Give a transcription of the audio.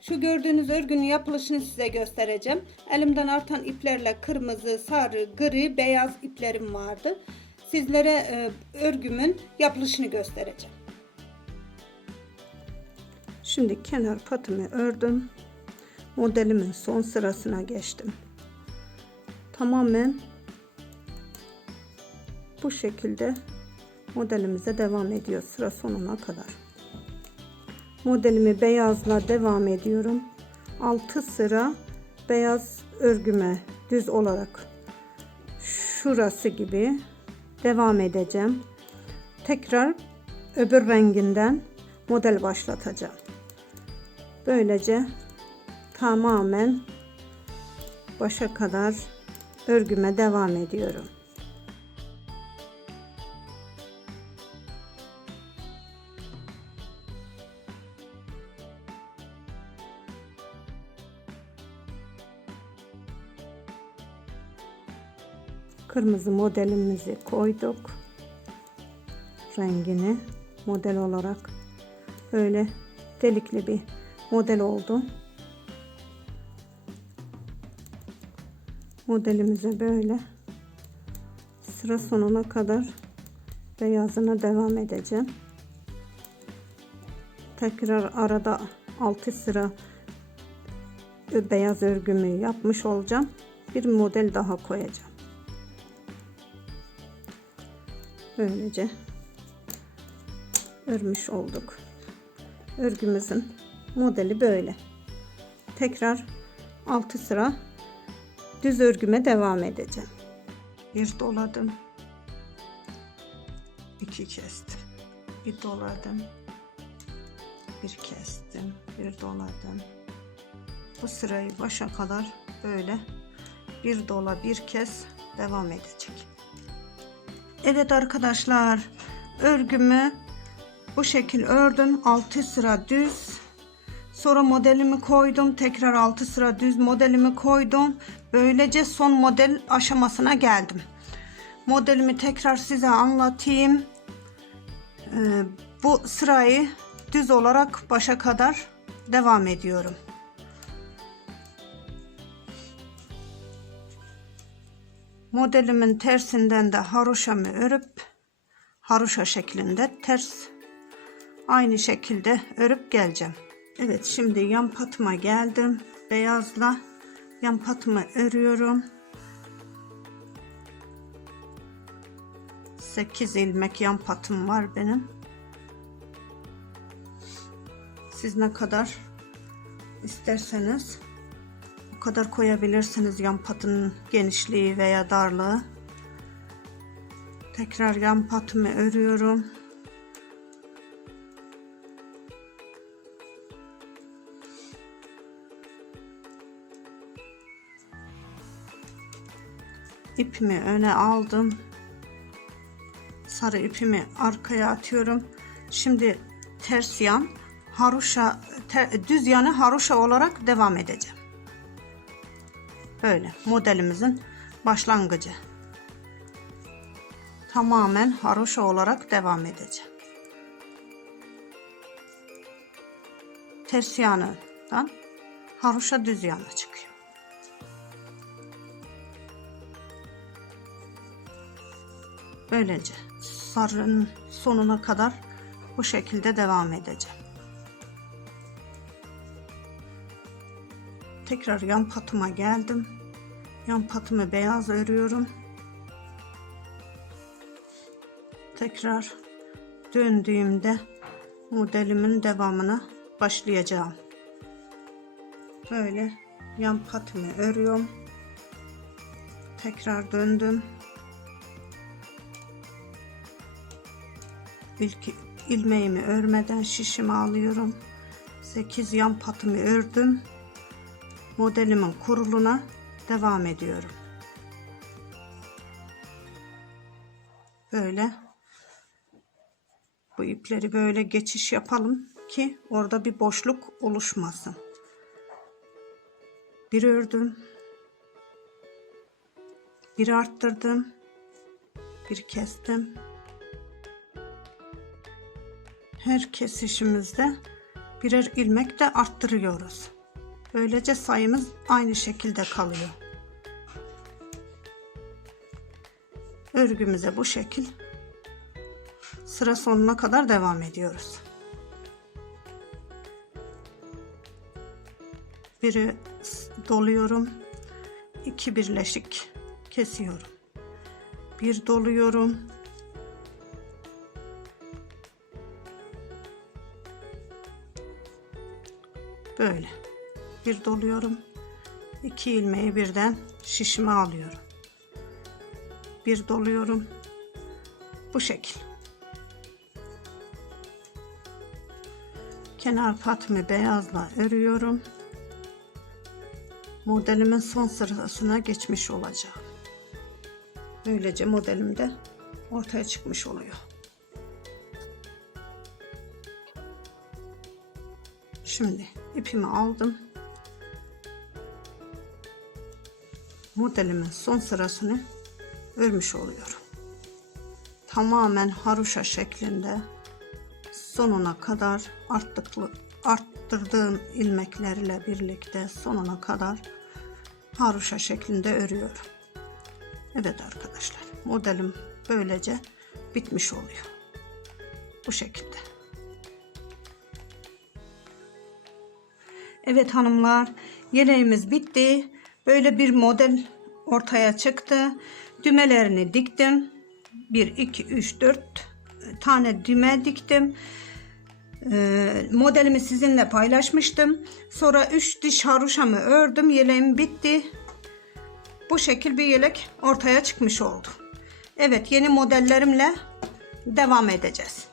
Şu gördüğünüz örgünün yapılışını size göstereceğim. Elimden artan iplerle kırmızı, sarı, gri, beyaz iplerim vardı. Sizlere e, örgümün yapılışını göstereceğim. Şimdi kenar patımı ördüm. Modelimin son sırasına geçtim. Tamamen bu şekilde modelimize devam ediyor sıra sonuna kadar. Modelimi beyazla devam ediyorum. 6 sıra beyaz örgüme düz olarak şurası gibi devam edeceğim. Tekrar öbür renginden model başlatacağım. Böylece tamamen başa kadar örgüme devam ediyorum. Kırmızı modelimizi koyduk. Rengini model olarak böyle delikli bir model oldu. Modelimize böyle sıra sonuna kadar beyazına devam edeceğim. Tekrar arada 6 sıra beyaz örgümü yapmış olacağım. Bir model daha koyacağım. Böylece örmüş olduk. Örgümüzün modeli böyle. Tekrar 6 sıra düz örgüme devam edeceğim. Bir doladım. iki kestim. Bir doladım. Bir kestim. Bir doladım. Bu sırayı başa kadar böyle bir dola bir kez devam edecek. Evet arkadaşlar örgümü bu şekil ördüm. 6 sıra düz. Sonra modelimi koydum. Tekrar 6 sıra düz modelimi koydum. Böylece son model aşamasına geldim. Modelimi tekrar size anlatayım. Ee, bu sırayı düz olarak başa kadar devam ediyorum modelimin tersinden de haroşamı örüp haroşa şeklinde ters aynı şekilde örüp geleceğim. Evet şimdi yan patıma geldim. Beyazla yan patımı örüyorum. 8 ilmek yan patım var benim. Siz ne kadar isterseniz kadar koyabilirsiniz yan patının genişliği veya darlığı. Tekrar yan patımı örüyorum. ipimi öne aldım. Sarı ipimi arkaya atıyorum. Şimdi ters yan haroşa ter- düz yanı haroşa olarak devam edeceğim. Böyle modelimizin başlangıcı. Tamamen haroşa olarak devam edeceğim. Ters yanından haroşa düz yana çıkıyor. Böylece sarının sonuna kadar bu şekilde devam edeceğim. Tekrar yan patıma geldim. Yan patımı beyaz örüyorum. Tekrar döndüğümde modelimin devamına başlayacağım. Böyle yan patımı örüyorum. Tekrar döndüm. İlk ilmeğimi örmeden şişimi alıyorum. 8 yan patımı ördüm. Modelimin kuruluna devam ediyorum. Böyle bu ipleri böyle geçiş yapalım ki orada bir boşluk oluşmasın. Bir ördüm. Bir arttırdım. Bir kestim. Her kesişimizde birer ilmek de arttırıyoruz. Böylece sayımız aynı şekilde kalıyor. Örgümüze bu şekil sıra sonuna kadar devam ediyoruz. Biri doluyorum. iki birleşik kesiyorum. Bir doluyorum. Böyle. Bir doluyorum. iki ilmeği birden şişime alıyorum. Bir doluyorum. Bu şekil. Kenar patımı beyazla örüyorum. Modelimin son sırasına geçmiş olacağım. Böylece modelim de ortaya çıkmış oluyor. Şimdi ipimi aldım. Modelimin son sırasını örmüş oluyorum. Tamamen haroşa şeklinde sonuna kadar arttıklı, arttırdığım ilmeklerle birlikte sonuna kadar haroşa şeklinde örüyorum. Evet arkadaşlar modelim böylece bitmiş oluyor. Bu şekilde. Evet hanımlar yeleğimiz bitti. Böyle bir model ortaya çıktı. Dümelerini diktim. 1, 2, 3, 4 tane düğme diktim. Ee, modelimi sizinle paylaşmıştım. Sonra 3 diş haroşamı ördüm. Yeleğim bitti. Bu şekil bir yelek ortaya çıkmış oldu. Evet yeni modellerimle devam edeceğiz.